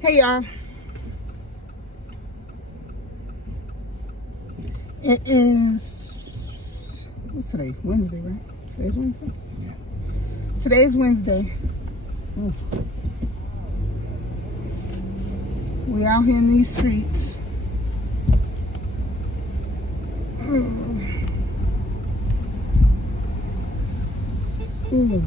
Hey y'all, it is, what's today? Wednesday, right? Today's Wednesday? Yeah. Today's Wednesday. Oof. We out here in these streets. Ooh.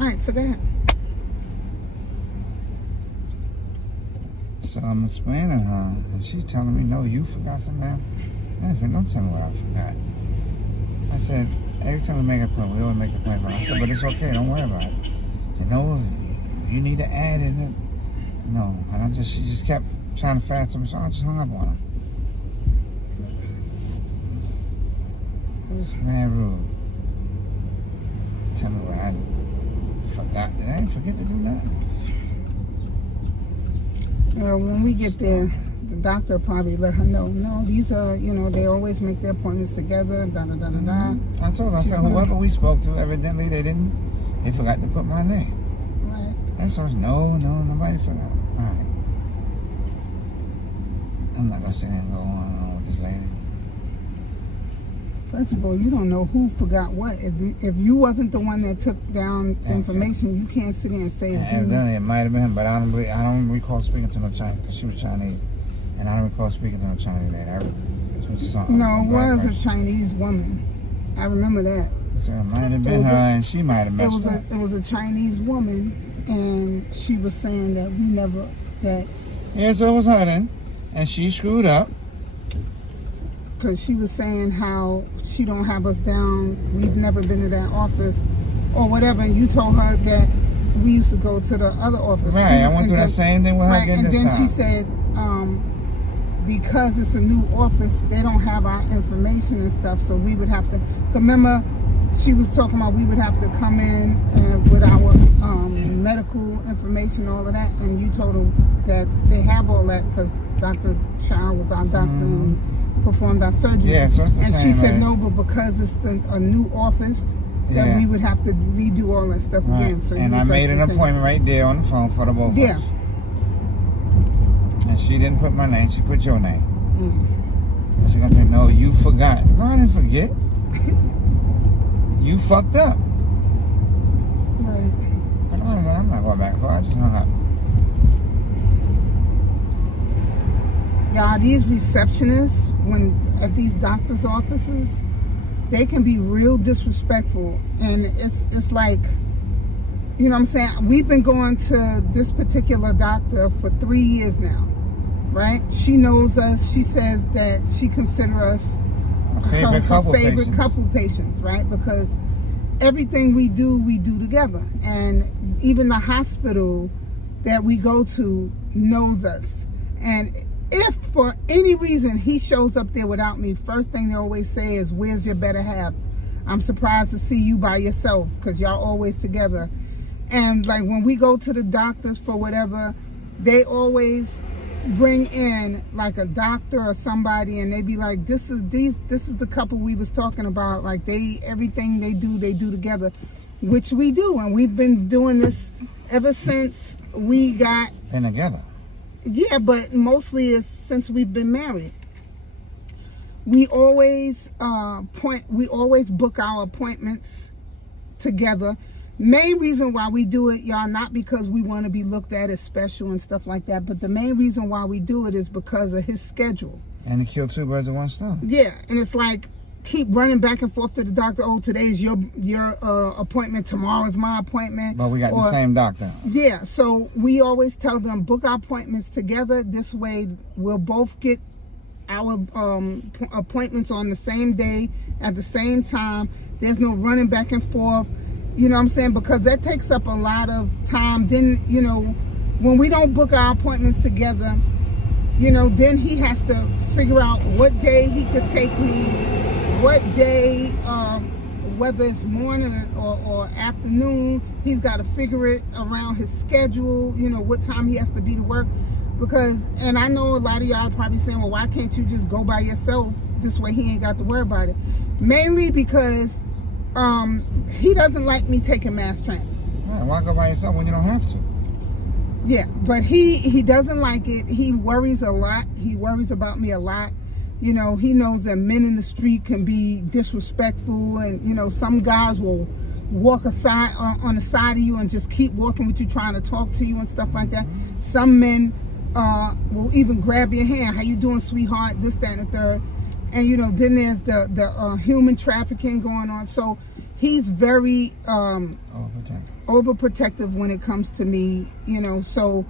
Alright, so go ahead. So I'm explaining her, and she's telling me, no, you forgot something, ma'am. Don't tell me what I forgot. I said, every time we make a point, we always make a point for her. I said, but it's okay, don't worry about it. She said, no, you need to add in it. No, and she just kept trying to fasten me, so I just hung up on her. It was mad rude. Tell me what I forgot. Did I forget to do that? Well, when we get there, the doctor will probably let her know. No, these are, they always make their appointments together, da-da-da-da-da. I told her, I said, whoever we spoke to, evidently they forgot to put my name. Right. And so, no, nobody forgot. All right. I'm not going to sit there and go on with this lady. First of all, you don't know who forgot what. If you wasn't the one that took down information, you can't sit there and say evidently it might have been, but I don't recall speaking to no Chinese, because she was Chinese. And I don't recall speaking to no Chinese lady. No, it was a Chinese woman. I remember that. So it might have been her, and she might have messed up. It was a Chinese woman, and she was saying that Yeah, so it was her then. And she screwed up. Because she was saying how she don't have us down, we've never been to that office, or whatever, and you told her that we used to go to the other office. Right, I went through that same thing with her again this time. And then she said, because it's a new office, they don't have our information and stuff, so we would have to, remember, she was talking about we would have to come in with our medical information, all of that, and you told her that they have all that because Dr. Chow was our doctor and performed our surgery. Yeah, so it's the and same, she said right? no, but because it's a new office, that we would have to redo all that stuff again. So and I made an appointment right there on the phone for the both of us. And she didn't put my name, she put your name. She's gonna say, no, you forgot. No, I didn't forget. You fucked up. Right. But I'm not going back and forth. I just hung up. Y'all, these receptionists, at these doctor's offices, they can be real disrespectful. And it's like, you know what I'm saying? We've been going to this particular doctor for 3 years now, right? She knows us. She says that she considers us her favorite couple patients, right? Because everything we do together. And even the hospital that we go to knows us. And if for any reason he shows up there without me, first thing they always say is, where's your better half? I'm surprised to see you by yourself, because y'all always together. And like when we go to the doctors for whatever, they always bring in like a doctor or somebody, and they be like, this is the couple we was talking about. Like everything they do together, which we do. And we've been doing this ever since we got been together. Yeah, but mostly it's since we've been married. We always book our appointments together. Main reason why we do it, y'all, not because we want to be looked at as special and stuff like that, but the main reason why we do it is because of his schedule. And to kill two birds with one stone. Yeah, and it's like, keep running back and forth to the doctor. Oh, today's your appointment, tomorrow's my appointment. But we got the same doctor. Yeah, so we always tell them, book our appointments together. This way we'll both get our appointments on the same day at the same time. There's no running back and forth. You know what I'm saying? Because that takes up a lot of time. Then, when we don't book our appointments together, then he has to figure out what day he could take me, what day, whether it's morning or afternoon. He's got to figure it around his schedule, what time he has to be to work. Because, and I know a lot of y'all probably saying, well, why can't you just go by yourself? This way he ain't got to worry about it. Mainly because he doesn't like me taking mass transit. Yeah, why go by yourself when you don't have to? Yeah, but he doesn't like it. He worries a lot. He worries about me a lot. You know, he knows that men in the street can be disrespectful, and you know, some guys will walk aside on the side of you and just keep walking with you, trying to talk to you and stuff like that. Some men will even grab your hand. How you doing, sweetheart? This, that, and the third. And you know, then there's the human trafficking going on. So he's very overprotective when it comes to me. You know, so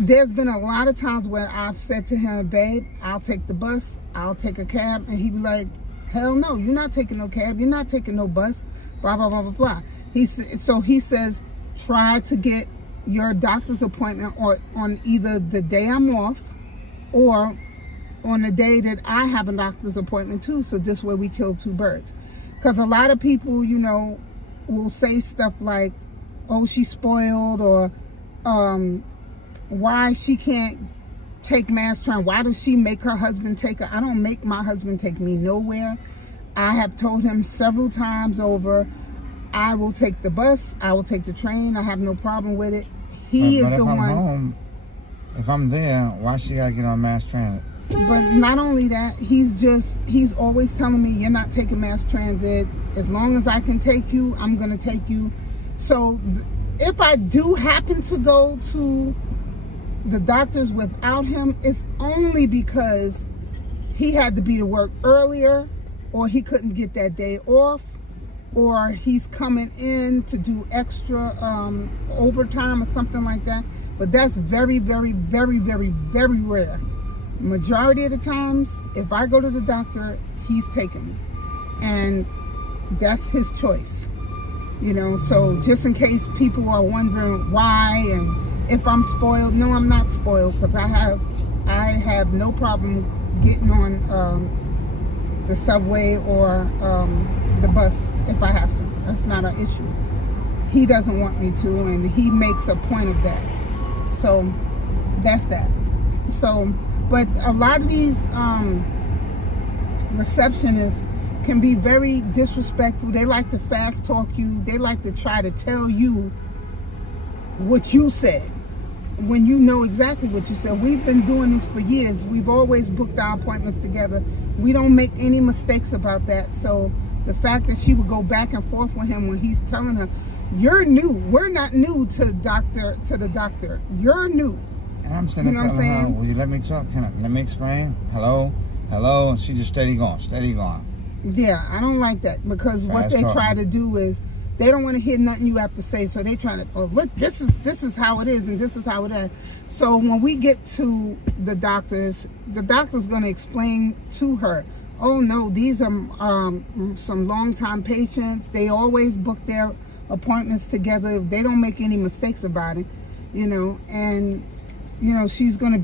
there's been a lot of times where I've said to him, babe, I'll take the bus, I'll take a cab, and he'd be like, hell no, you're not taking no cab, you're not taking no bus, blah blah blah blah blah. So he says, try to get your doctor's appointment or on either the day I'm off or on the day that I have a doctor's appointment too, so this way we kill two birds. Because a lot of people, you know, will say stuff like, oh, she's spoiled, or why she can't take mass transit, why does she make her husband take her? I don't make my husband take me nowhere. I have told him several times over, I will take the bus, I will take the train, I have no problem with it. He is the one. Home, if I'm there, why she gotta get on mass transit? But not only that, he's always telling me, you're not taking mass transit. As long as I can take you, I'm going to take you. So if I do happen to go to the doctors without him, it's only because he had to be to work earlier, or he couldn't get that day off, or he's coming in to do extra overtime or something like that. But that's very, very, very, very, very rare. Majority of the times, if I go to the doctor, he's taking me, and that's his choice, you know. So just in case people are wondering why and if I'm spoiled, no, I'm not spoiled, because I have no problem getting on the subway or the bus if I have to. That's not an issue. He doesn't want me to, and he makes a point of that. So that's that. So. But a lot of these receptionists can be very disrespectful. They like to fast talk you. They like to try to tell you what you said when you know exactly what you said. We've been doing this for years. We've always booked our appointments together. We don't make any mistakes about that. So the fact that she would go back and forth with him when he's telling her, you're new. We're not new to the doctor. You're new. And I'm sitting there telling her, will you let me talk? Let me explain? Hello? And she just steady going. Yeah, I don't like that, because what they try to do is they don't want to hear nothing you have to say. So they try to, oh, look, this is how it is, and this is how it is. So when we get to the doctor's going to explain to her, oh no, these are some long-time patients. They always book their appointments together. They don't make any mistakes about it, you know, and you know, she's gonna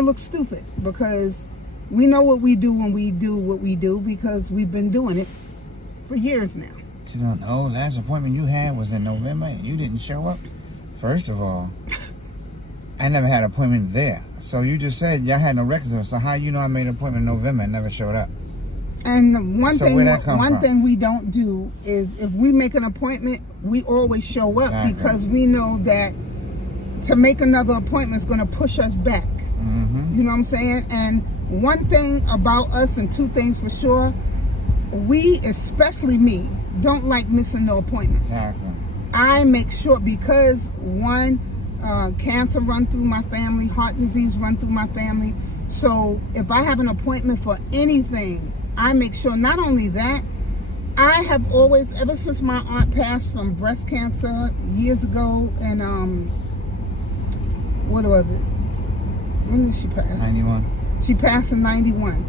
look stupid, because we know what we do when we do what we do, because we've been doing it for years now. She don't know. Last appointment you had was in November and you didn't show up. First of all, I never had an appointment there. So you just said y'all had no records of it. So how you know I made an appointment in November and never showed up? And one thing we don't do is, if we make an appointment, we always show up. Exactly. Because we know that to make another appointment is going to push us back. Mm-hmm. You know what I'm saying? And one thing about us, and two things for sure, we, especially me, don't like missing no appointments. Exactly. I make sure, because one, cancer run through my family, heart disease run through my family. So if I have an appointment for anything, I make sure. Not only that, I have always, ever since my aunt passed from breast cancer years ago, and what was it? When did she pass? 91. She passed in 91.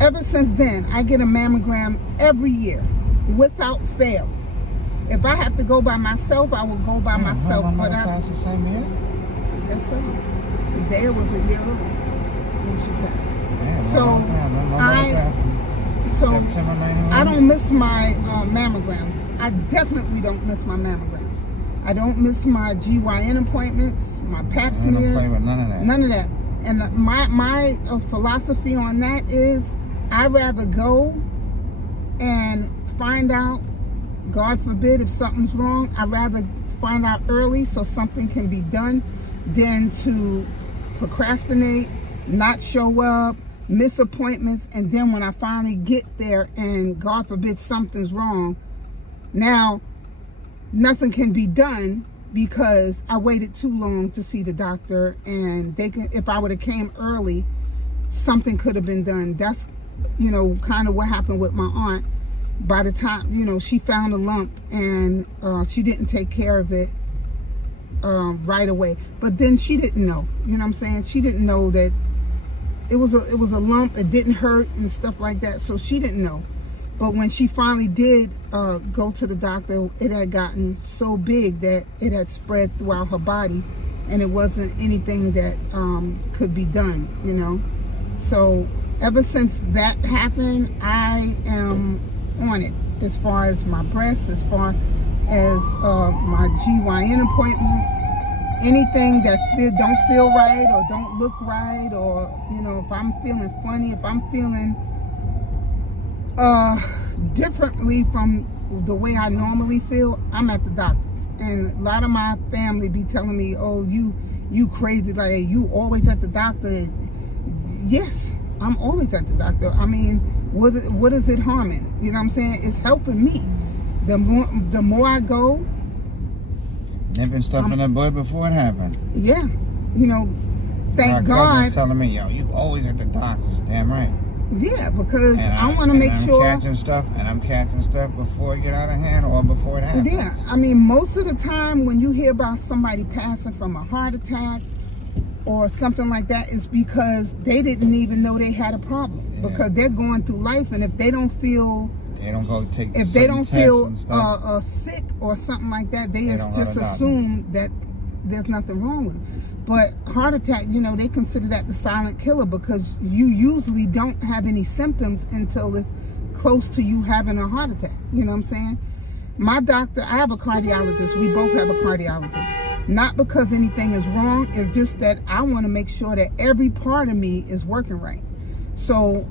Ever since then, I get a mammogram every year, without fail. If I have to go by myself, I will go by myself. My mother passed the same year? That's so. Dad was a year old when she passed. September 91. I don't miss my mammograms. I definitely don't miss my mammograms. I don't miss my GYN appointments, my pap I don't play smears, with none of that. none of that. And my philosophy on that is I'd rather go and find out, God forbid, if something's wrong, I'd rather find out early so something can be done than to procrastinate, not show up, miss appointments, and then when I finally get there and God forbid something's wrong, now nothing can be done because I waited too long to see the doctor, and if I would have came early, something could have been done. That's, kind of what happened with my aunt. By the time, she found a lump and she didn't take care of it right away. But then she didn't know, you know what I'm saying? She didn't know that it was a lump, it didn't hurt and stuff like that. So she didn't know. But when she finally did go to the doctor, it had gotten so big that it had spread throughout her body, and it wasn't anything that could be done, So ever since that happened, I am on it as far as my breasts, as far as my GYN appointments, anything that don't feel right or don't look right, or if I'm feeling funny, if I'm feeling differently from the way I normally feel, I'm at the doctor's. And a lot of my family be telling me, oh, you crazy, like you always at the doctor. Yes, I'm always at the doctor. I mean, what is it harming? You know what I'm saying? It's helping me. The more I go. Nipping stuff in the bud before it happened. Yeah, thank My God. cousin's telling me, yo, you always at the doctor's. Damn right. Yeah, because I want to make sure. I'm catching stuff before it get out of hand or before it happens. Yeah, I mean, most of the time when you hear about somebody passing from a heart attack or something like that, it's because they didn't even know they had a problem. Yeah. Because they're going through life, and if they don't feel, if they don't feel sick or something like that, they just assume that there's nothing wrong with them. But heart attack, they consider that the silent killer, because you usually don't have any symptoms until it's close to you having a heart attack. You know what I'm saying? My doctor, I have a cardiologist. We both have a cardiologist. Not because anything is wrong. It's just that I want to make sure that every part of me is working right. So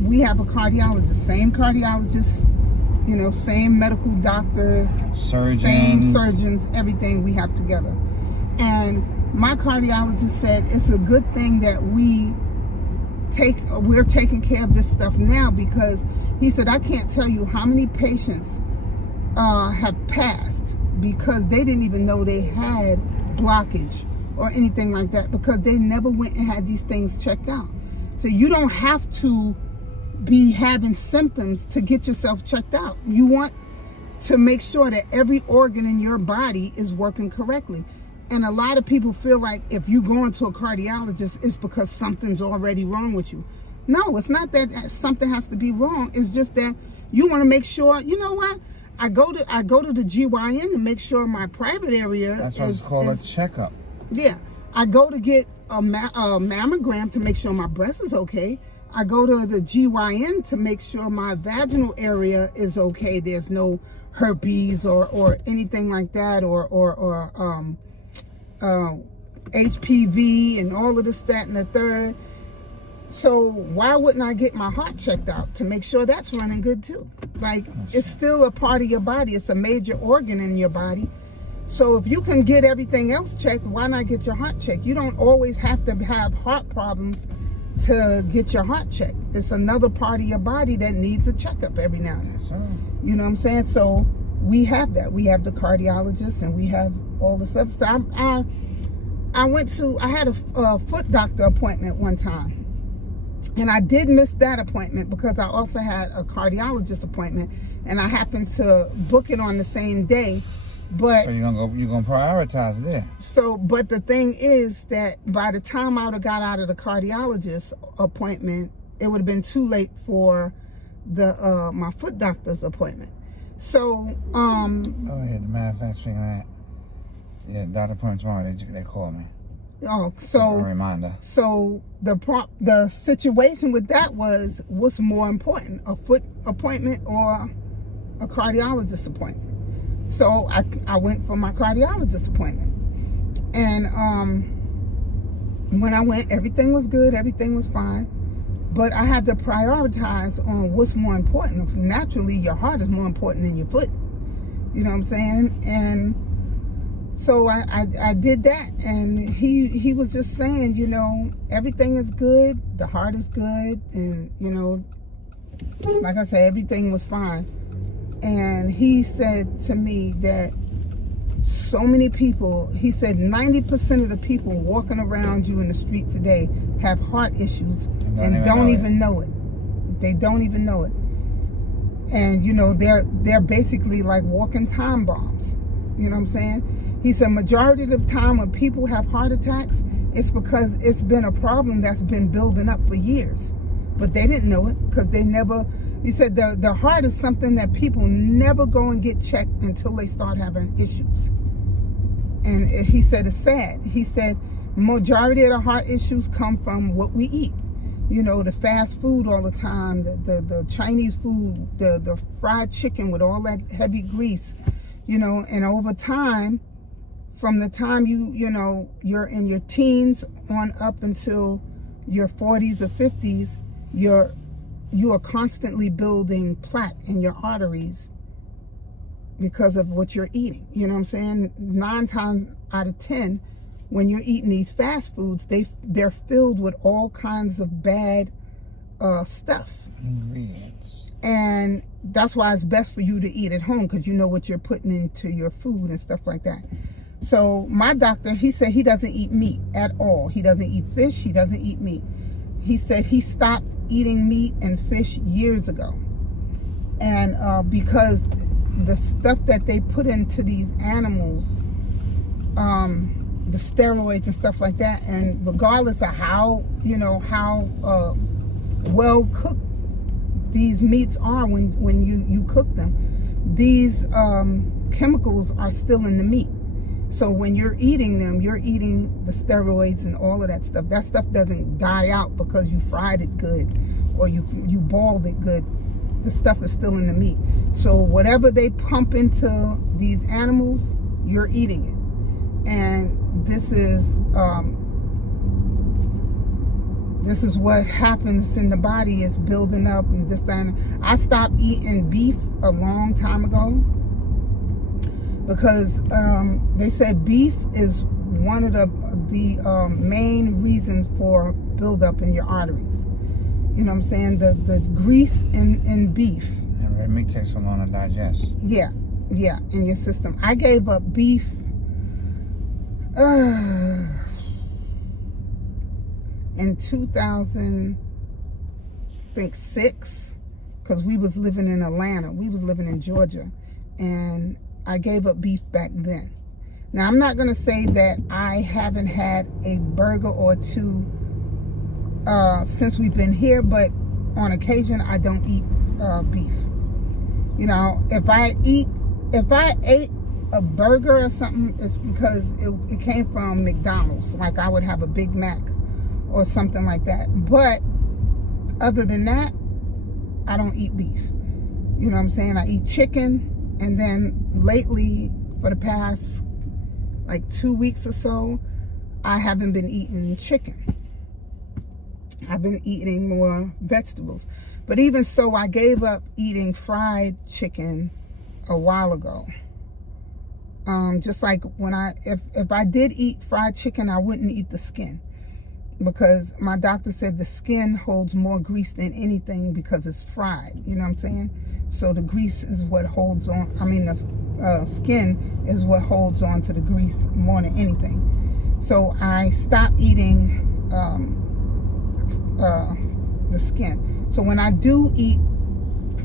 we have a cardiologist, same cardiologist, same medical doctors, same surgeons, everything we have together. And my cardiologist said it's a good thing that we're taking care of this stuff now, because he said, I can't tell you how many patients have passed because they didn't even know they had blockage or anything like that, because they never went and had these things checked out. So you don't have to be having symptoms to get yourself checked out. You want to make sure that every organ in your body is working correctly. And a lot of people feel like if you go into a cardiologist, it's because something's already wrong with you. No, it's not that something has to be wrong. It's just that you want to make sure, you know what? I go to the GYN to make sure my private area That's what it's called, a checkup. Yeah. I go to get a mammogram to make sure my breast is okay. I go to the GYN to make sure my vaginal area is okay. There's no herpes or anything like that, or HPV and all of this, that, and the third. So why wouldn't I get my heart checked out to make sure that's running good too? Like, it's still a part of your body. It's a major organ in your body. So if you can get everything else checked, why not get your heart checked? You don't always have to have heart problems to get your heart checked. It's another part of your body that needs a checkup every now and then. You know what I'm saying? So we have that. We have the cardiologist, and we have all this other stuff. I had a foot doctor appointment one time, and I did miss that appointment because I also had a cardiologist appointment, and I happened to book it on the same day. But so you're gonna prioritize there. So, but the thing is that by the time I would have got out of the cardiologist appointment, it would have been too late for the my foot doctor's appointment. So oh yeah, the matter of fact, speaking of that, yeah, doctor appointment tomorrow. They call me. Oh, so a reminder. So the situation with that was, what's more important, a foot appointment or a cardiologist appointment? So I went for my cardiologist appointment. And when I went, everything was good, everything was fine. But I had to prioritize on what's more important. Naturally, your heart is more important than your foot. You know what I'm saying? And so I did that. And he was just saying, you know, everything is good. The heart is good. And, you know, like I said, everything was fine. And he said to me that so many people, he said 90% of the people walking around you in the street today have heart issues and don't even know it. They don't even know it. And, you know, they're basically like walking time bombs. You know what I'm saying? He said majority of the time when people have heart attacks, it's because it's been a problem that's been building up for years. But they didn't know it because they never... He said the heart is something that people never go and get checked until they start having issues. And he said it's sad. He said majority of the heart issues come from what we eat. You know, the fast food all the time, the Chinese food, the fried chicken with all that heavy grease, you know, and over time, from the time you're in your teens on up until your 40s or 50s, you are constantly building plaque in your arteries because of what you're eating. You know what I'm saying? 9 times out of 10, when you're eating these fast foods, they're filled with all kinds of bad stuff. Ingredients. And that's why it's best for you to eat at home, because you know what you're putting into your food and stuff like that. So my doctor, he said he doesn't eat meat at all. He doesn't eat fish. He doesn't eat meat. He said he stopped eating meat and fish years ago. And because the stuff that they put into these animals, the steroids and stuff like that, and regardless of how well cooked these meats are when you cook them, these chemicals are still in the meat. So when you're eating them, you're eating the steroids and all of that stuff. That stuff doesn't die out because you fried it good or you boiled it good. The stuff is still in the meat. So whatever they pump into these animals, you're eating it. And this is what happens in the body, is building up and this, that. I stopped eating beef a long time ago because they said beef is one of the main reasons for buildup in your arteries. You know what I'm saying? The grease in beef. And red meat takes so long to digest. Yeah, in your system. I gave up beef in 2006, because we was living in Atlanta. We was living in Georgia. And I gave up beef back then. Now, I'm not going to say that I haven't had a burger or two since we've been here, but on occasion, I don't eat beef. You know, if I ate a burger or something, it's because it came from McDonald's. Like I would have a Big Mac or something like that. But other than that, I don't eat beef. You know what I'm saying? I eat chicken. And then lately, for the past like 2 weeks or so, I haven't been eating chicken. I've been eating more vegetables. But even so, I gave up eating fried chicken a while ago. Just like when if I did eat fried chicken, I wouldn't eat the skin, because my doctor said the skin holds more grease than anything because it's fried. You know what I'm saying? So the grease is what holds on. I mean, the skin is what holds on to the grease more than anything. So I stopped eating the skin. So when I do eat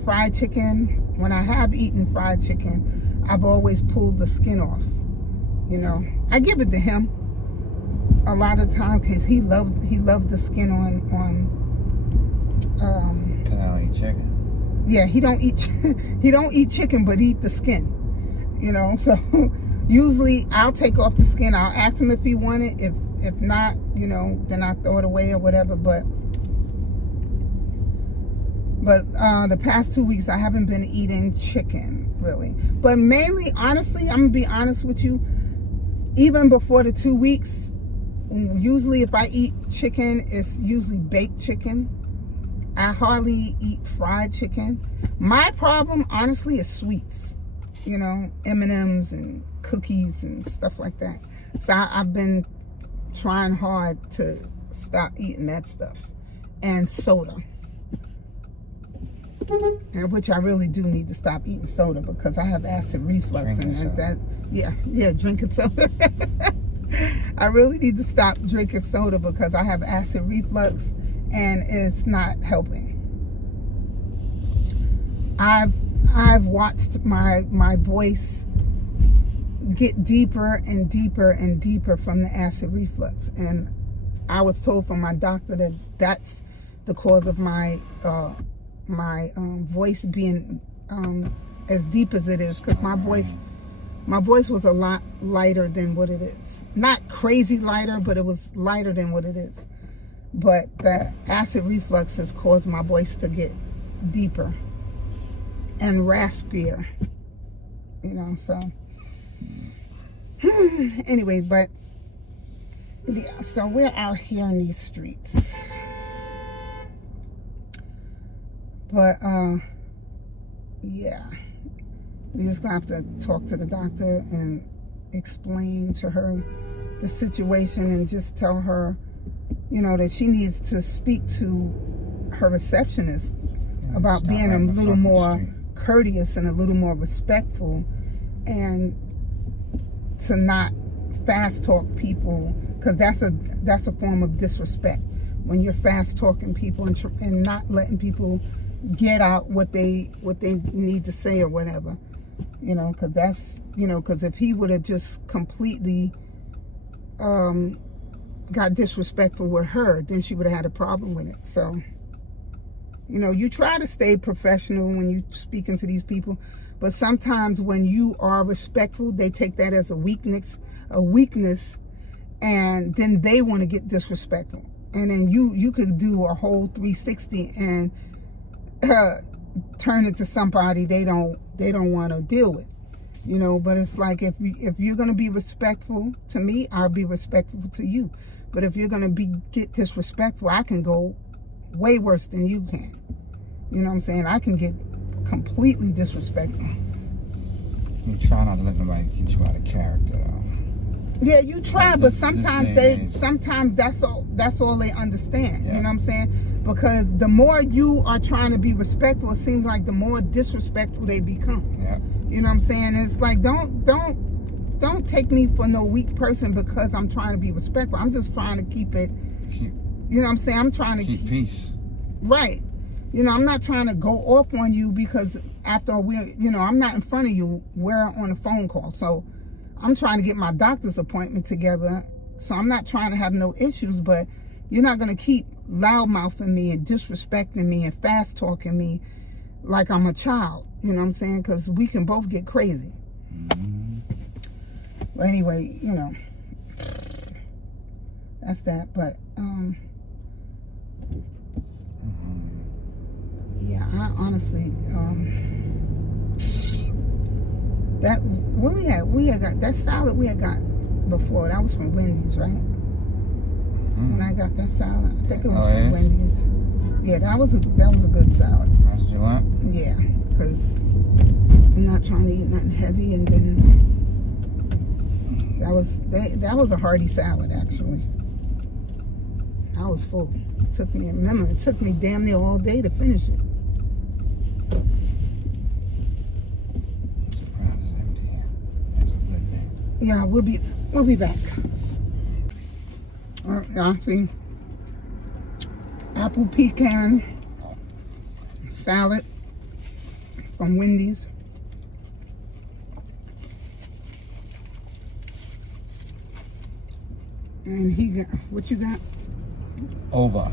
fried chicken, when I have eaten fried chicken, I've always pulled the skin off. You know, I give it to him a lot of times because he loved the skin on. Cause I don't eat chicken. Yeah, he don't eat chicken, but eat the skin. You know, so usually I'll take off the skin. I'll ask him if he want it. If not, you know, then I throw it away or whatever. But the past 2 weeks I haven't been eating chicken. really. But mainly, honestly, I'm gonna be honest with you. Even before the 2 weeks, usually if I eat chicken, it's usually baked chicken. I hardly eat fried chicken. My problem, honestly, is sweets. You know, M&Ms and cookies and stuff like that. So I've been trying hard to stop eating that stuff. And soda. And which I really do need to stop eating soda because I have acid reflux. Drinking soda. I really need to stop drinking soda because I have acid reflux and it's not helping. I've watched my voice get deeper and deeper and deeper from the acid reflux, and I was told from my doctor that that's the cause of my voice being as deep as it is, because my voice was a lot lighter than what it is. Not crazy lighter, but it was lighter than what it is. But the acid reflux has caused my voice to get deeper and raspier, you know. So anyway, but yeah, so we're out here in these streets. But yeah, we're just gonna have to talk to the doctor and explain to her the situation and just tell her, you know, that she needs to speak to her receptionist about being a little more courteous and a little more respectful, and to not fast talk people, because that's a form of disrespect when you're fast talking people and not letting people get out what they need to say or whatever, you know, because that's, you know, because if he would have just completely got disrespectful with her, then she would have had a problem with it. So, you know, you try to stay professional when you speaking to these people, but sometimes when you are respectful, they take that as a weakness, and then they want to get disrespectful, and then you could do a whole 360 and turn it to somebody they don't want to deal with, you know. But it's like, if you're gonna be respectful to me, I'll be respectful to you. But if you're gonna get disrespectful, I can go way worse than you can. You know what I'm saying? I can get completely disrespectful. You try not to let nobody get you out of character, though. Yeah, you try, but sometimes that's all they understand. Yeah. You know what I'm saying? Because the more you are trying to be respectful, it seems like the more disrespectful they become. Yeah. You know what I'm saying? It's like, don't take me for no weak person because I'm trying to be respectful. I'm just trying to keep it. You know what I'm saying? I'm trying to keep peace. Right. You know, I'm not trying to go off on you because after I'm not in front of you. We're on a phone call. So I'm trying to get my doctor's appointment together. So I'm not trying to have no issues, but you're not going to keep loudmouthing me and disrespecting me and fast talking me like I'm a child. You know what I'm saying? Because we can both get crazy. Mm-hmm. But anyway, you know, that's that. But yeah, I honestly, that what we had got that salad we had got before, that was from Wendy's, right? Mm-hmm. When I got that salad, I think it was from Wendy's. Yeah, that was a good salad. That's what you want? Yeah, because I'm not trying to eat nothing heavy, and then that was a hearty salad, actually. I was full. It took me damn near all day to finish it. Surprise is empty here. That's a good thing. Yeah, we'll be back. Y'all see, apple pecan salad from Wendy's. And he got, what you got? Over.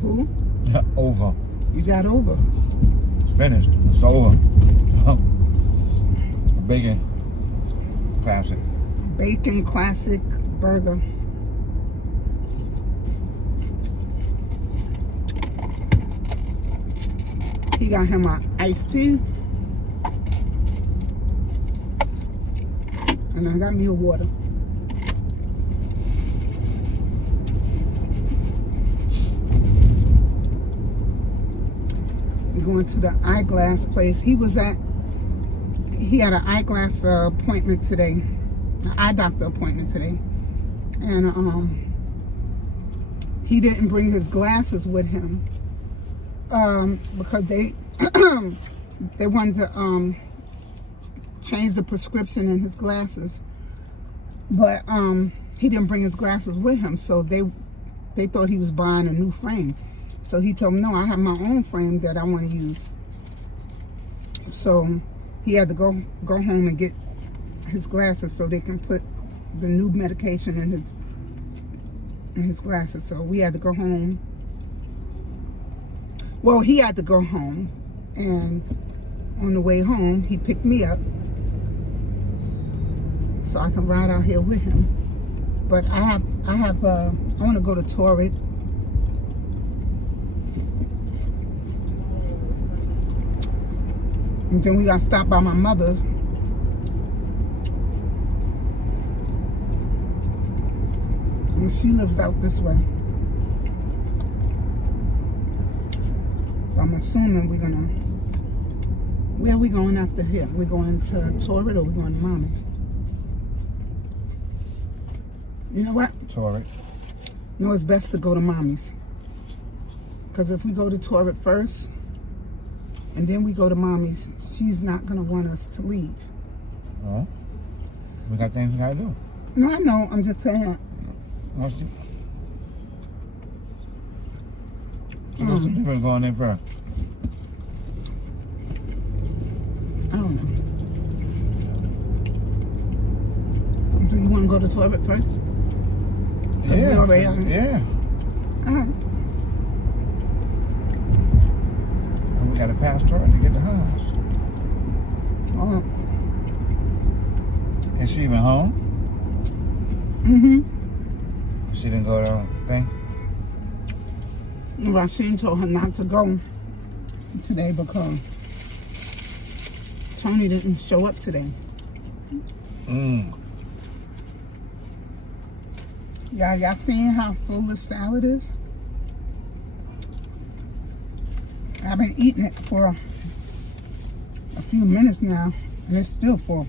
Who? Over. You got over. It's finished. It's over. Bacon classic. Bacon classic burger. He got him an iced tea. And I got me a water. We're going to the eyeglass place. He had an eyeglass appointment today, an eye doctor appointment today. And he didn't bring his glasses with him because they wanted to change the prescription in his glasses, but he didn't bring his glasses with him, so they thought he was buying a new frame. So he told them, no, I have my own frame that I want to use. So he had to go home and get his glasses so they can put the new medication in his glasses. So we had to go home. Well, he had to go home, and on the way home, he picked me up so I can ride out here with him. But I want to go to Torrid. And then we got to stop by my mother's. And she lives out this way. So I'm assuming we're gonna, where are we going after here? We're going to Torrid or we're going to Mommy's? You know what? Torrid. No, it's best to go to Mommy's. Because if we go to Torrid first, and then we go to Mommy's, she's not going to want us to leave. Oh, we got things we got to do. No, I know. I'm just saying. What's the difference going in first? I don't know. Do you want to go to Torrid first? Yeah. We already are. Yeah. All right. And we got to pass Torrid to get to her house. All right. Is she even home? Mm-hmm. She didn't go to thing? Rasheen told her not to go today because Tony didn't show up today. Y'all seen how full this salad is? I've been eating it for a few minutes now, and it's still full.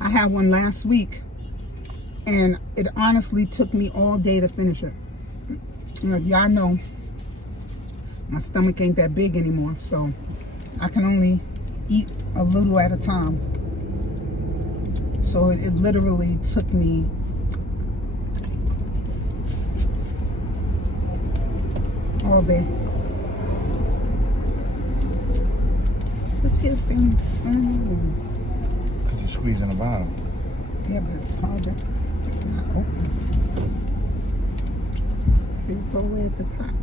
I had one last week, and it honestly took me all day to finish it. You know, y'all know my stomach ain't that big anymore, so I can only eat a little at a time. So it literally took me all day. Let's get things started. Because you're squeezing the bottom. Yeah, but it's hard to, it's not open. See, it's all the way at the top.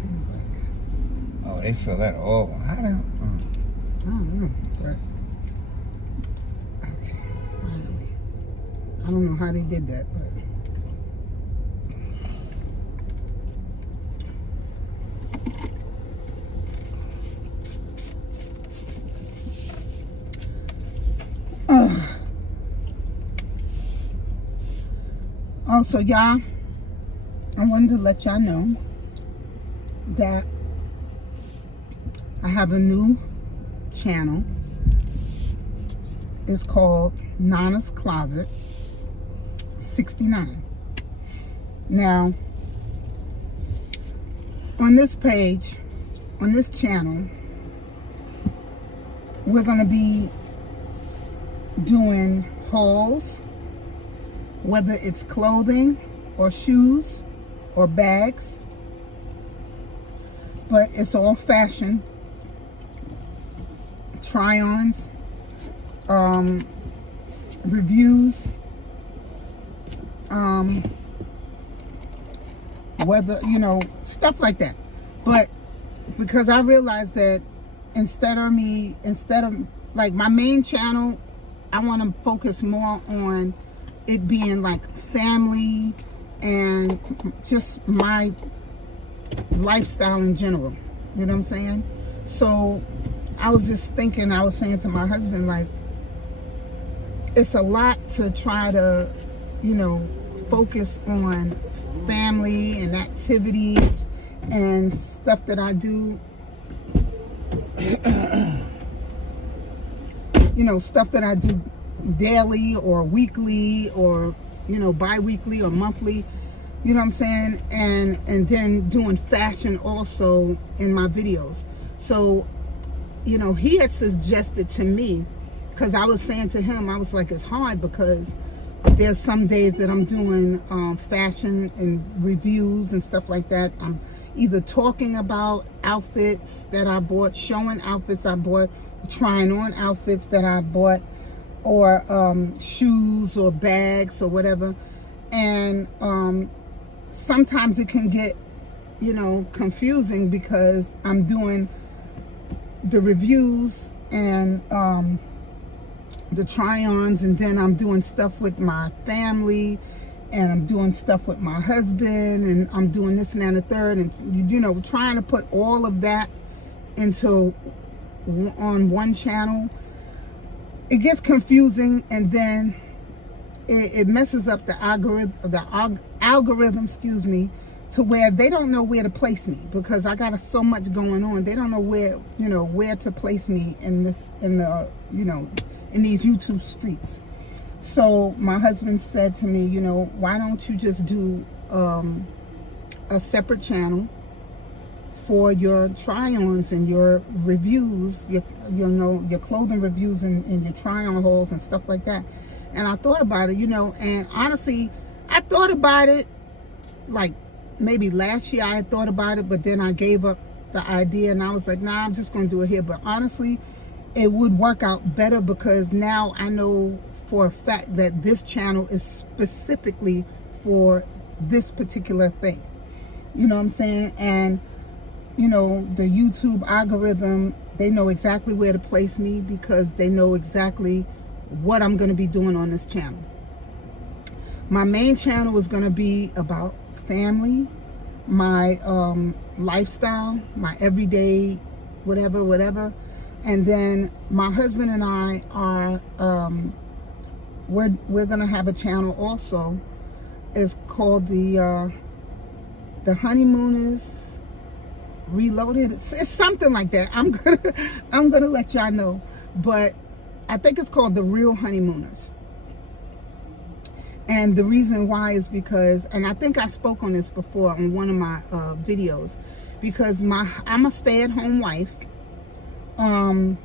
Seems like, Oh, they fill that over. How the I don't know, but, okay, finally. I don't know how they did that, but. Also, y'all, I wanted to let y'all know that I have a new channel. It's called Nana's Closet 69. Now, on this page, on this channel, we're going to be doing hauls, whether it's clothing or shoes or bags, but it's all fashion, try-ons, reviews, whether, you know, stuff like that. But because I realized that instead of like my main channel, I want to focus more on it being like family and just my lifestyle in general. You know what I'm saying? So I was just thinking, I was saying to my husband, like, it's a lot to try to, you know, focus on family and activities and stuff that I do. You know, stuff that I do daily or weekly or, you know, bi-weekly or monthly. You know what I'm saying? And then doing fashion also in my videos. So, you know, he had suggested to me, because I was saying to him, I was like, it's hard because there's some days that I'm doing fashion and reviews and stuff like that. I'm either talking about outfits that I bought, showing outfits I bought, trying on outfits that I bought, or shoes or bags or whatever. And sometimes it can get, you know, confusing because I'm doing the reviews and the try-ons, and then I'm doing stuff with my family, and I'm doing stuff with my husband, and I'm doing this and that and the third, and, you know, trying to put all of that into on one channel. It gets confusing, and then it messes up the algorithm, excuse me, to where they don't know where to place me, because I got so much going on. They don't know where, you know, where to place me in this, in the, you know, in these YouTube streets. So my husband said to me, you know, why don't you just do a separate channel for your try-ons and your reviews, your, you know, your clothing reviews and your try-on hauls and stuff like that. And I thought about it, you know, and honestly, I thought about it like maybe last year. I had thought about it, but then I gave up the idea, and I was like, nah, I'm just going to do it here. But honestly, it would work out better, because now I know for a fact that this channel is specifically for this particular thing. You know what I'm saying? And, you know, the YouTube algorithm, they know exactly where to place me, because they know exactly what I'm going to be doing on this channel. My main channel is going to be about family, my lifestyle, my everyday whatever. And then my husband and I are we're gonna have a channel also. It's called the Honeymooners Reloaded. It's something like that. I'm gonna let y'all know, but I think it's called The Real Honeymooners. And the reason why is because, and I think I spoke on this before on one of my videos, because I'm a stay-at-home wife. I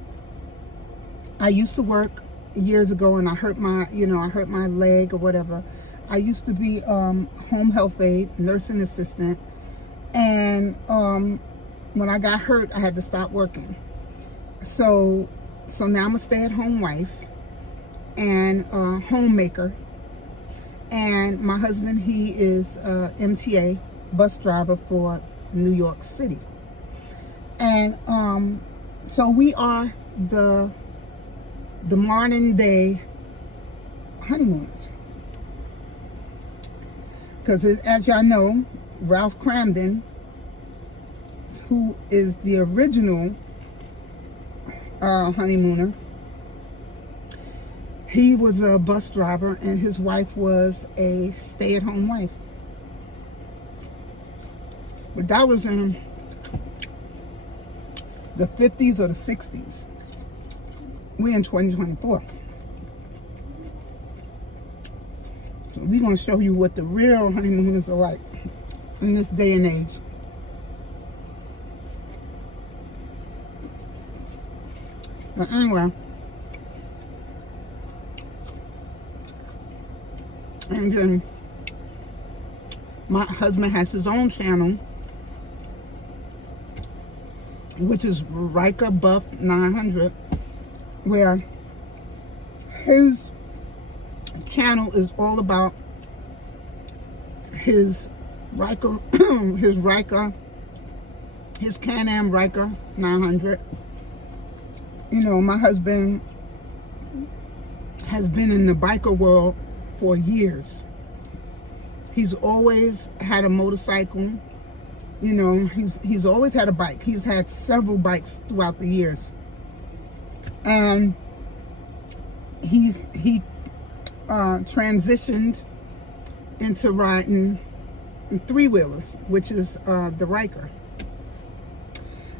used to work years ago, and I hurt my leg or whatever. I used to be home health aide, nursing assistant, and when I got hurt, I had to stop working. So now I'm a stay-at-home wife and homemaker. And my husband, he is MTA bus driver for New York City. And so we are the modern day honeymooners. Because as y'all know, Ralph Cramden, who is the original honeymooner, he was a bus driver, and his wife was a stay-at-home wife. But that was in the 50s or the 60s. We're in 2024. So we're going to show you what the real honeymooners are like in this day and age. But anyway, and then my husband has his own channel, which is Riker Buff 900, where his channel is all about his Riker, his Can-Am Riker 900. You know, my husband has been in the biker world for years. He's always had a motorcycle. You know, he's always had a bike. He's had several bikes throughout the years. And he transitioned into riding three-wheelers, which is the Riker.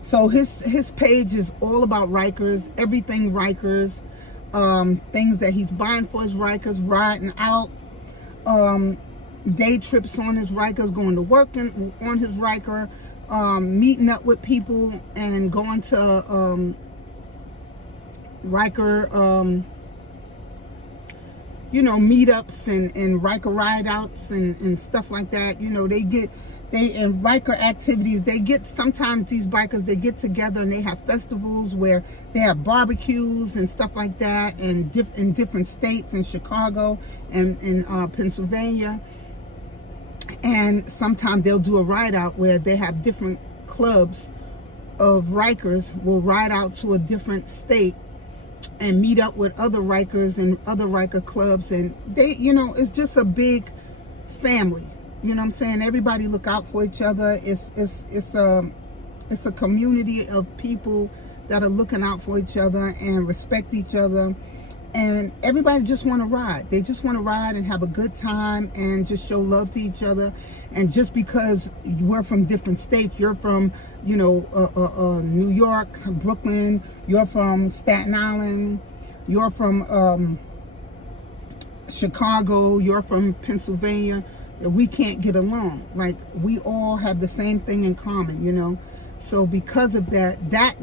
So his page is all about Rikers, everything Rikers, things that he's buying for his Rikers, riding out, day trips on his Rikers, going to work on his Riker, meeting up with people and going to Riker, meetups and Riker ride-outs and stuff like that. In Riker activities, sometimes these bikers, they get together and they have festivals where they have barbecues and stuff like that, and in different states, in Chicago and in Pennsylvania. And sometimes they'll do a ride out where they have different clubs of Rikers will ride out to a different state and meet up with other Rikers and other Riker clubs, and they, it's just a big family. You know what I'm saying? Everybody look out for each other. It's a community of people that are looking out for each other and respect each other. And everybody just want to ride. They just want to ride and have a good time and just show love to each other. And just because we're from different states, you're from, New York, Brooklyn, you're from Staten Island, you're from Chicago, you're from Pennsylvania, we can't get along. Like, we all have the same thing in common, So because of that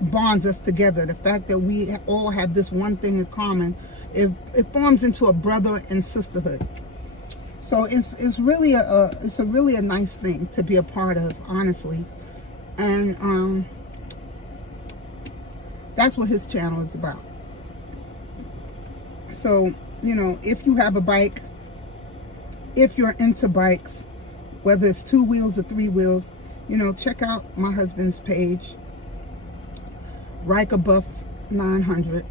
bonds us together. The fact that we all have this one thing in common, it forms into a brother and sisterhood. So it's really a really nice thing to be a part of, honestly. And that's what his channel is about. So, if you have a bike, if you're into bikes, whether it's 2 wheels or 3 wheels, check out my husband's page, Riker Buff 900,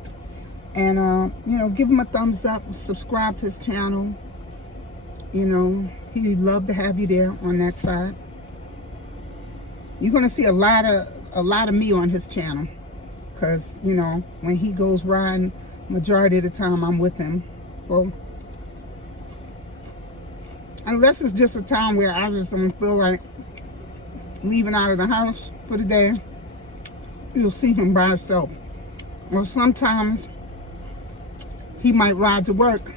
and give him a thumbs up, subscribe to his channel. He'd love to have you there on that side. You're gonna see a lot of me on his channel, because when he goes riding, majority of the time I'm with him. So unless it's just a time where I just don't feel like leaving out of the house for the day, you'll see him by himself. Or sometimes he might ride to work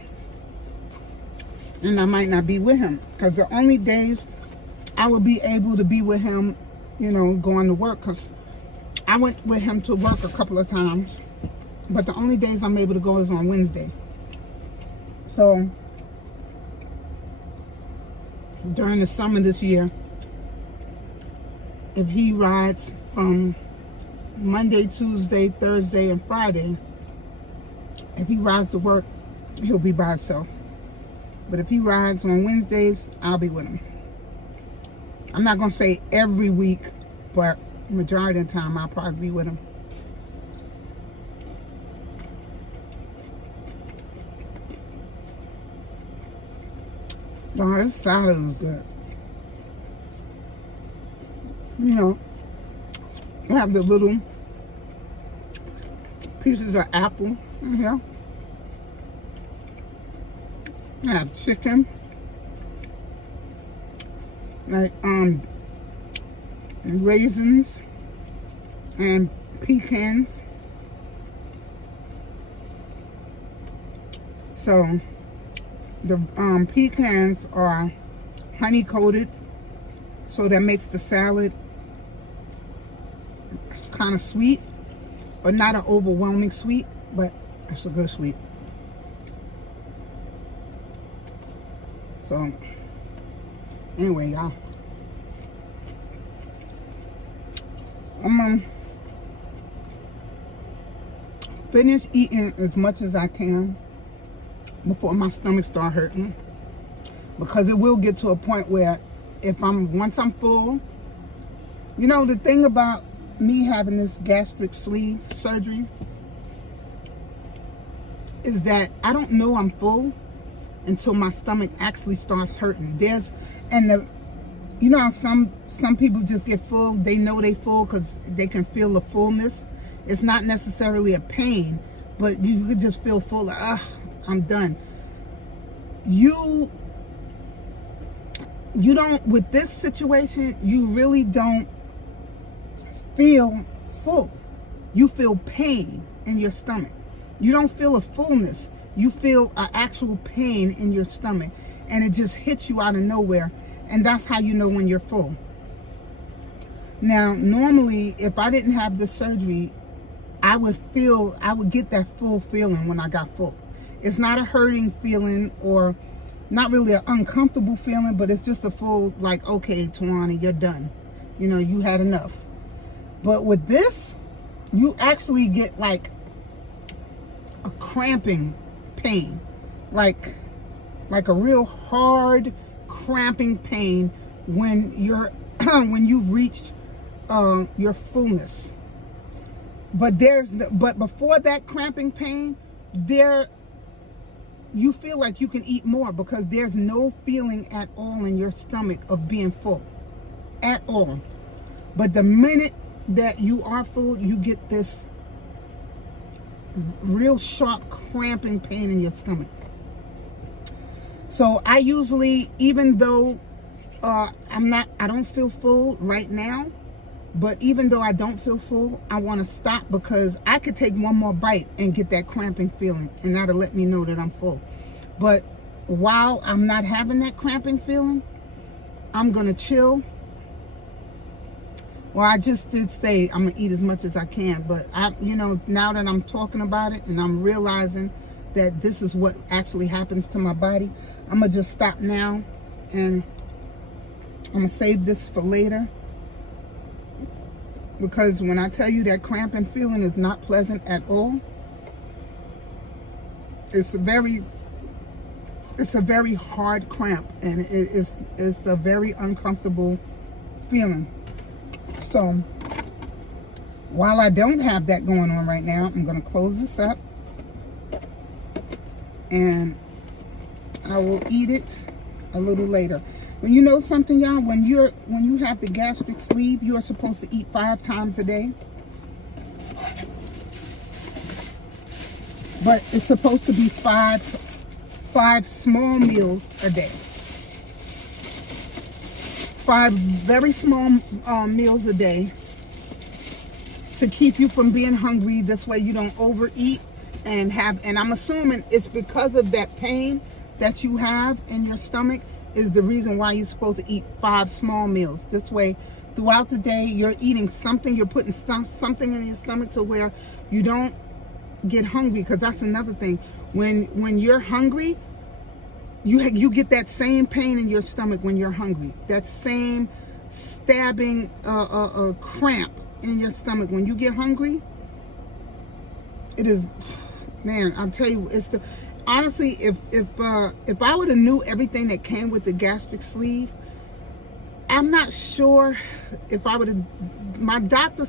and I might not be with him, because the only days I will be able to be with him, going to work, because I went with him to work a couple of times, but the only days I'm able to go is on Wednesday. So during the summer this year, if he rides from Monday, Tuesday, Thursday, and Friday, if he rides to work, he'll be by himself. But if he rides on Wednesdays, I'll be with him. I'm not going to say every week, but majority of the time I'll probably be with him. Oh, this salad is good. I have the little pieces of apple in here. I have chicken, like raisins and pecans. So the pecans are honey coated, so that makes the salad kind of sweet, but not an overwhelming sweet, but it's a good sweet. So anyway, y'all, I'm gonna finish eating as much as I can before my stomach start hurting, because it will get to a point where once I'm full, the thing about me having this gastric sleeve surgery is that I don't know I'm full until my stomach actually starts hurting. How some people just get full, they know they full because they can feel the fullness, It's not necessarily a pain, but you could just feel full of, ugh, I'm done. You don't, with this situation, you really don't feel full. You feel pain in your stomach. You don't feel a fullness. You feel an actual pain in your stomach, and it just hits you out of nowhere, and that's how you know when you're full. Now, normally, if I didn't have the surgery, I would get that full feeling when I got full. It's not a hurting feeling or not really an uncomfortable feeling, but it's just a full, like, okay, Tawana, you're done. You know, you had enough. But with this, you actually get like a cramping pain, like a real hard cramping pain when you're when you've reached your fullness. But but before that cramping pain, you feel like you can eat more, because there's no feeling at all in your stomach of being full at all. But the minute that you are full, you get this real sharp cramping pain in your stomach. So I usually, even though I don't feel full right now, but even though I don't feel full, I want to stop, because I could take one more bite and get that cramping feeling, and that'll let me know that I'm full. But while I'm not having that cramping feeling, I'm going to chill. Well, I just did say I'm going to eat as much as I can, but now that I'm talking about it and I'm realizing that this is what actually happens to my body, I'm going to just stop now, and I'm going to save this for later. Because when I tell you that cramping feeling is not pleasant at all, it's a very hard cramp, and it's a very uncomfortable feeling. So while I don't have that going on right now, I'm going to close this up, and I will eat it a little later. When you know something, y'all, when you have the gastric sleeve, you are supposed to eat 5 times a day. But it's supposed to be five small meals a day. 5 very small meals a day to keep you from being hungry. This way you don't overeat and I'm assuming it's because of that pain that you have in your stomach is the reason why you're supposed to eat 5 small meals. This way, throughout the day, you're eating something, you're putting something in your stomach to where you don't get hungry, because that's another thing. When you're hungry, you get that same pain in your stomach when you're hungry. That same stabbing cramp in your stomach when you get hungry. It is, man, I'll tell you, it's the... Honestly, if I would have knew everything that came with the gastric sleeve, I'm not sure if I would have. My doctor,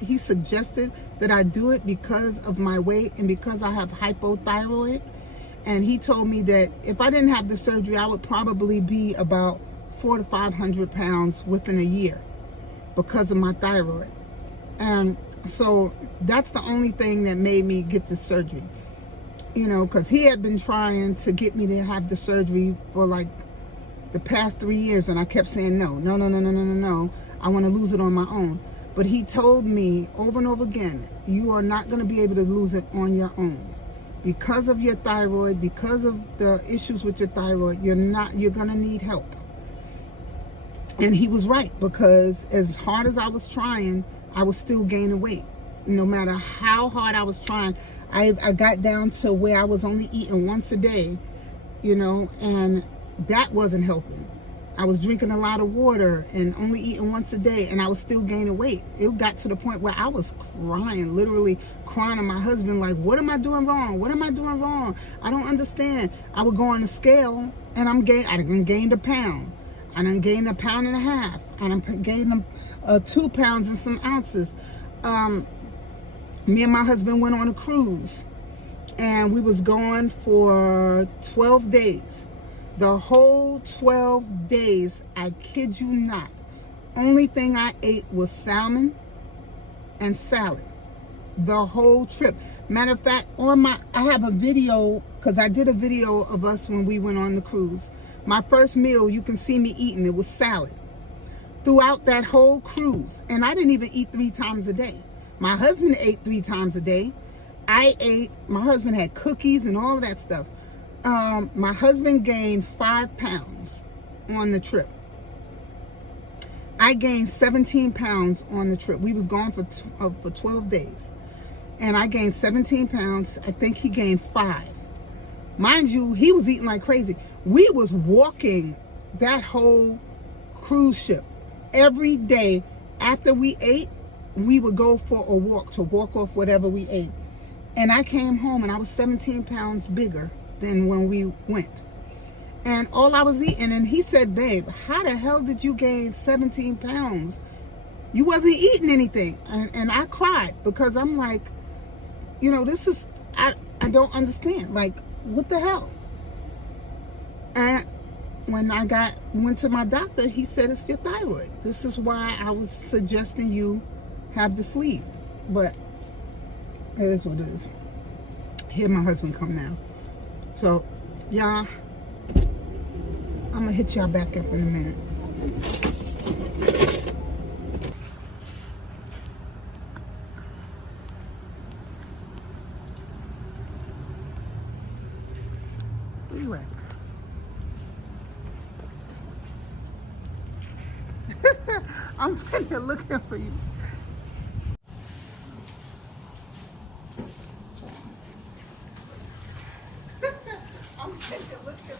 he suggested that I do it because of my weight and because I have hypothyroid, and he told me that if I didn't have the surgery, I would probably be about 400 to 500 pounds within a year because of my thyroid, and so that's the only thing that made me get the surgery. Because he had been trying to get me to have the surgery for like the past 3 years, and I kept saying no. I want to lose it on my own. But he told me over and over again, you are not going to be able to lose it on your own. Because of your thyroid, because of the issues with your thyroid, you're going to need help. And he was right, because as hard as I was trying, I was still gaining weight. No matter how hard I was trying, I got down to where I was only eating once a day, and that wasn't helping. I was drinking a lot of water and only eating once a day, and I was still gaining weight. It got to the point where I was crying, literally crying to my husband, like, what am I doing wrong? What am I doing wrong? I don't understand. I would go on the scale, and I done gained a pound. I done gained 1.5 pounds. I done gained 2 pounds and some ounces. Me and my husband went on a cruise, and we was gone for 12 days. The whole 12 days, I kid you not, only thing I ate was salmon and salad. the whole trip. Matter of fact, I have a video, because I did a video of us when we went on the cruise. My first meal, you can see me eating, it was salad. Throughout that whole cruise. And I didn't even eat 3 times a day. My husband ate 3 times a day. My husband had cookies and all of that stuff. My husband gained 5 pounds on the trip. I gained 17 pounds on the trip. We was gone for 12 days. And I gained 17 pounds. I think he gained 5. Mind you, he was eating like crazy. We was walking that whole cruise ship. Every day after we ate, we would go for a walk to walk off whatever we ate. And I came home and I was 17 pounds bigger than when we went. And all I was eating, and he said, babe, how the hell did you gain 17 pounds? You wasn't eating anything. And I cried, because I'm like, you know, this is, I don't understand. Like, what the hell? And when I went to my doctor, he said, it's your thyroid. This is why I was suggesting you have the sleeve. But it is what it is. Here my husband come now. So, y'all, I'm gonna hit y'all back up in a minute. Where you at? I'm sitting here looking for you. I'm sitting here looking for you.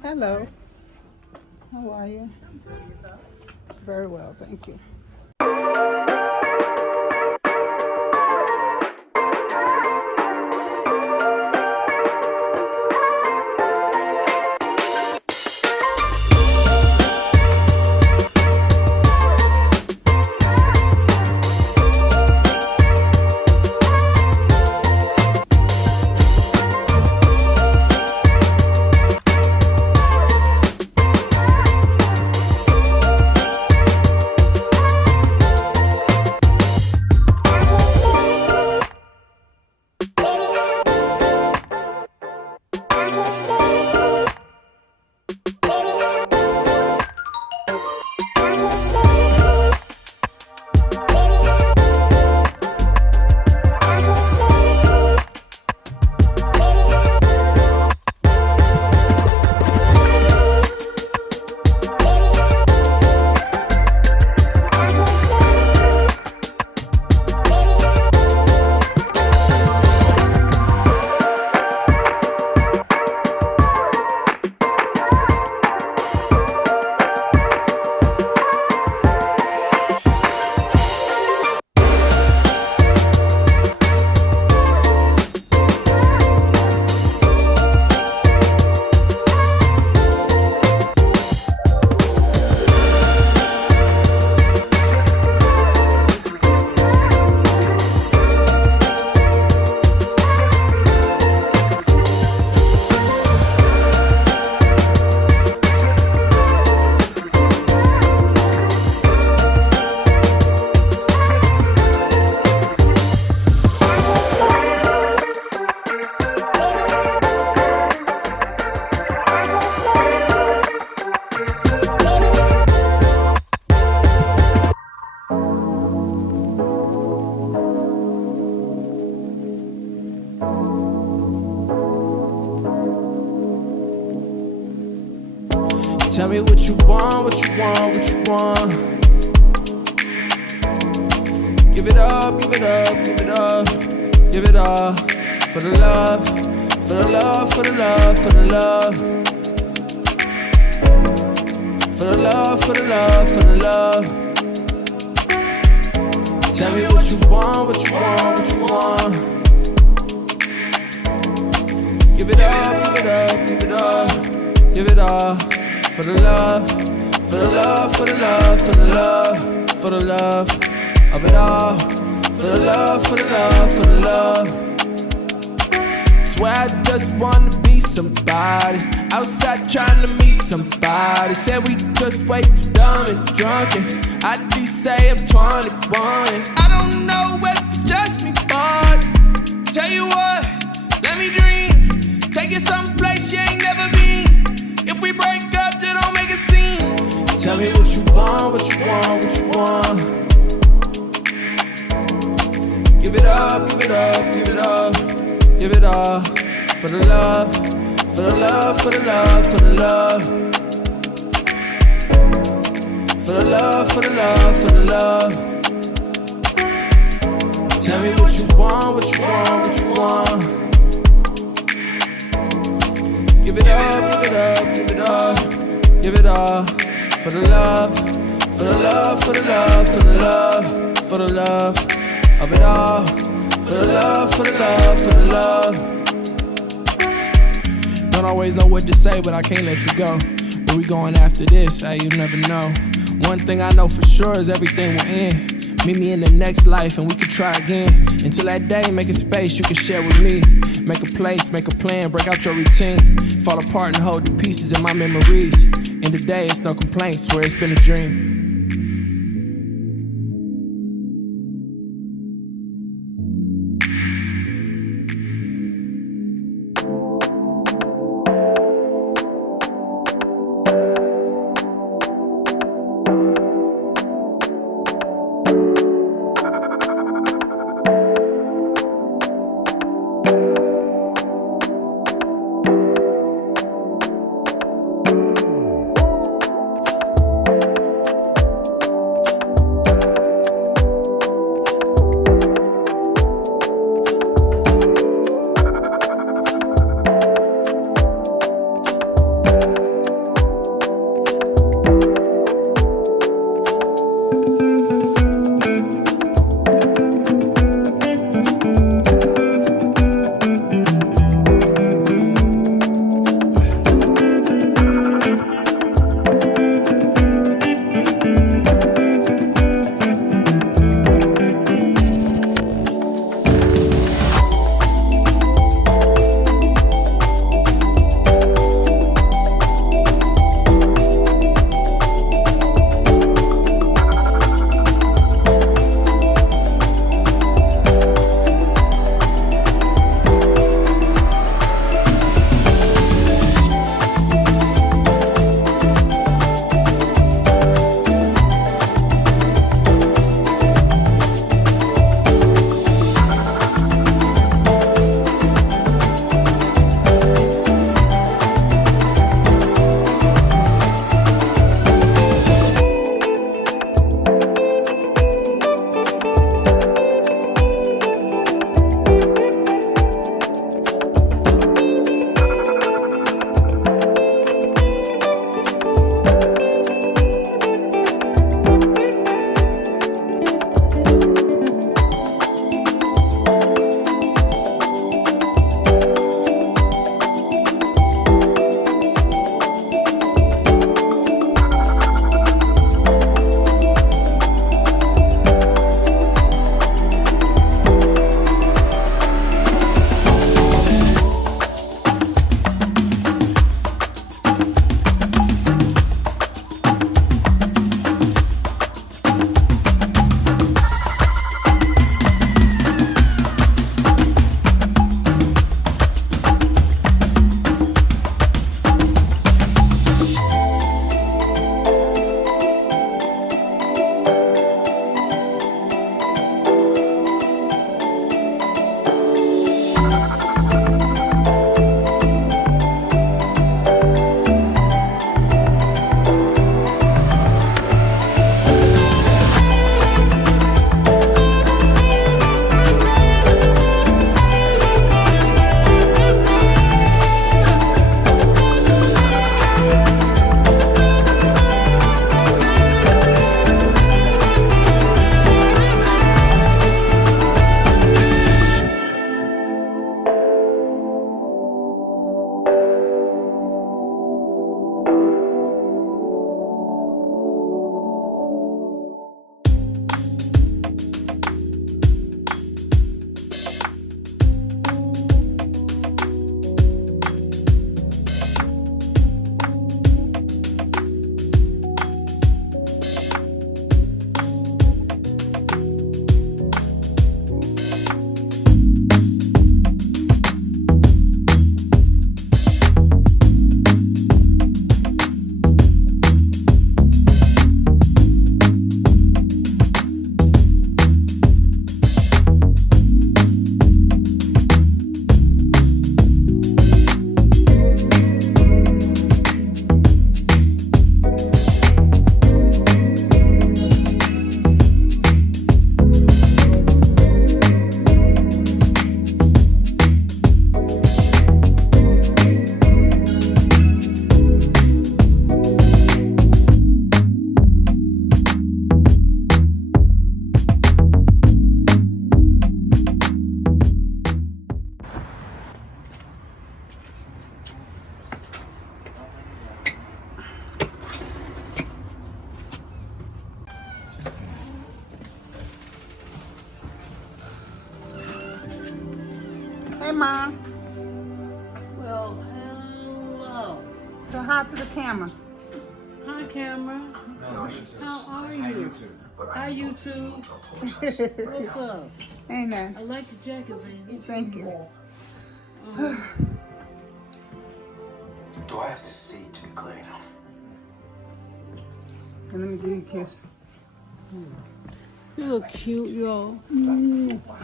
Hello. How are you? I'm good. Yourself? Very well, thank you. Tell me what you want, what you want, what you want. Give it up, give it up, give it up, give it up. For the love, for the love, for the love, for the love. For the love, for the love, for the love. Tell me what you want, what you want, what you want. Give it up, give it up, give it up, give it up. all. For the love, for the love, for the love, for the love, for the love of it all. For the love, for the love, for the love. Swear I just wanna be somebody. Outside trying to meet somebody. Said we just way too dumb and drunken. I do say I'm 21 and I don't know what just me, but tell you what, let me dream. Take it someplace you ain't never been. If we break up, just don't make a scene. Tell me what you want, what you want, what you want. Give it up, give it up, give it up. Give it all for the love, for the love, for the love, for the love. For the love, for the love, for the love. Tell me what you want, what you want, what you want. Give it up, give it up, give it up. Give it all for the love, for the love, for the love, for the love, for the love of it all. For the love, for the love, for the love. Don't always know what to say, but I can't let you go. Where we going after this? Hey, you never know. One thing I know for sure is everything will end. Meet me in the next life and we can try again. Until that day, make a space you can share with me. Make a place, make a plan, break out your routine. Fall apart and hold the pieces in my memories. In the day, it's no complaints, swear it's been a dream. Hey, Mom. Well, hello. Say hi to the camera. Hi, camera. How are you? Hi, YouTube. What's up? Ain't that? I like the jacket, baby. Thank you. Do I have to say to be clear enough? And let me give you a kiss. You look cute, yo.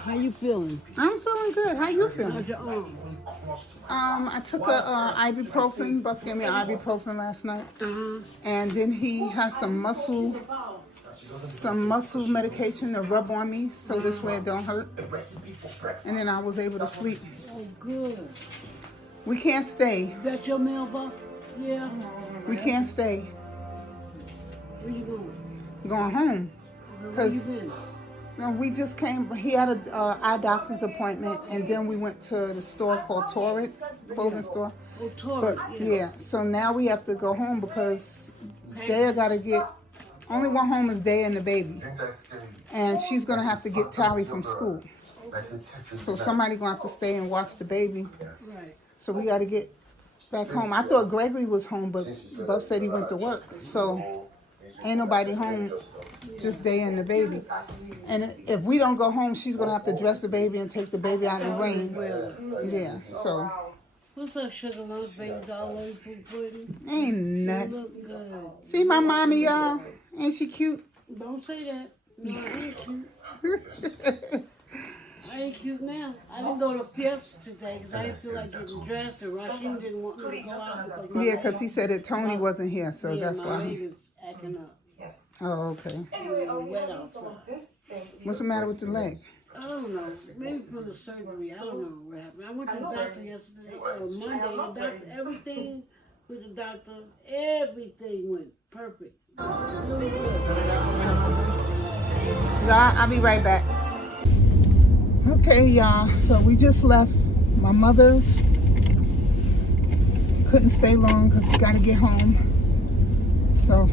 How you feeling? I'm feeling good. How you feeling? How's your arm? I took a ibuprofen. Buck gave me an ibuprofen last night, and then he has some muscle medication to rub on me, so this way it don't hurt. And then I was able to sleep. Oh, good. We can't stay. Is that your mailbox? Yeah. We can't stay. Where you going? Going home. Where you 'Cause been? no, we just came. He had a eye doctor's appointment, and then we went to the store called Torrid, clothing store. Oh, torrid. But yeah, so now we have to go home because Daya gotta get. Only one home is Daya and the baby, and she's gonna have to get Tally from school. So somebody gonna have to stay and watch the baby. Right. So we gotta get back home. I thought Gregory was home, but Buff said he went to work. So ain't nobody home, just Daya and the baby. And if we don't go home, she's gonna have to dress the baby and take the baby out in the rain. Yeah, so What's up, sugar lumps, baby doll, food pudding? ain't You nuts. look good. See my mommy, y'all? Ain't she cute? Don't say that. No, I ain't cute. I ain't cute now. I didn't go to Pierce today because I didn't feel like getting dressed, and Rasheen didn't want me to go out because my Yeah, because he said that Tony wasn't here, so yeah, that's my why. leg is acting up. Oh, okay. Wet outside. What's the matter with the leg? I don't know. Maybe from the surgery. I don't know what happened. I went to the doctor yesterday or Monday. The doctor, everything with the doctor, everything went perfect. Really good. Y'all, I'll be right back. Okay, y'all. So we just left my mother's. Couldn't stay long because we got to get home. So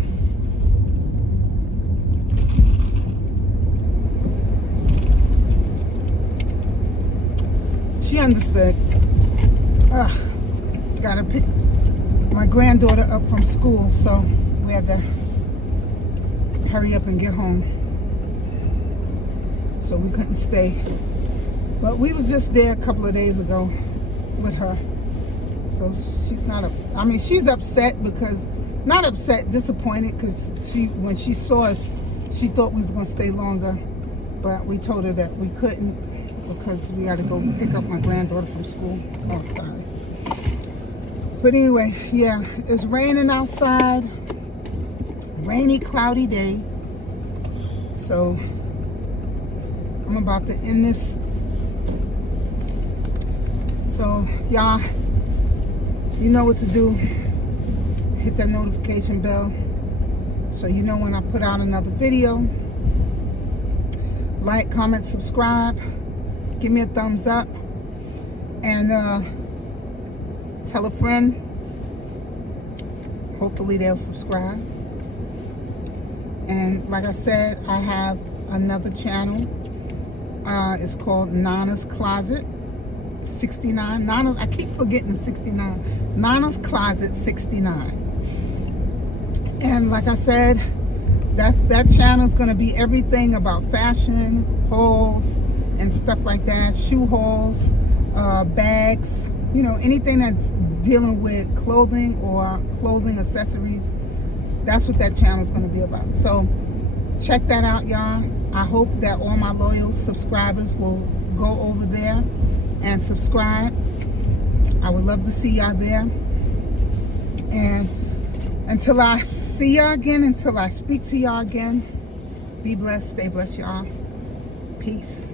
she understood. Gotta pick my granddaughter up from school, so we had to hurry up and get home. So we couldn't stay. But we was just there a couple of days ago with her. So she's not she's upset because, not upset, disappointed because when she saw us, she thought we was gonna stay longer. But we told her that we couldn't because we had to go pick up my granddaughter from school. Oh, sorry. But anyway, yeah, it's raining outside. Rainy, cloudy day. So I'm about to end this. So y'all, you know what to do. Hit that notification bell so you know when I put out another video. Like, comment, subscribe. Give me a thumbs up. And tell a friend. Hopefully they'll subscribe. And like I said, I have another channel. It's called Nana's Closet 69. I keep forgetting 69. Nana's Closet 69. And like I said, that channel is going to be everything about fashion, hauls, and stuff like that. Shoe hauls, bags, you know, anything that's dealing with clothing or clothing accessories. That's what that channel is going to be about. So check that out, y'all. I hope that all my loyal subscribers will go over there and subscribe. I would love to see y'all there. And until I see y'all again, until I speak to y'all again, be blessed, stay blessed, y'all. Peace.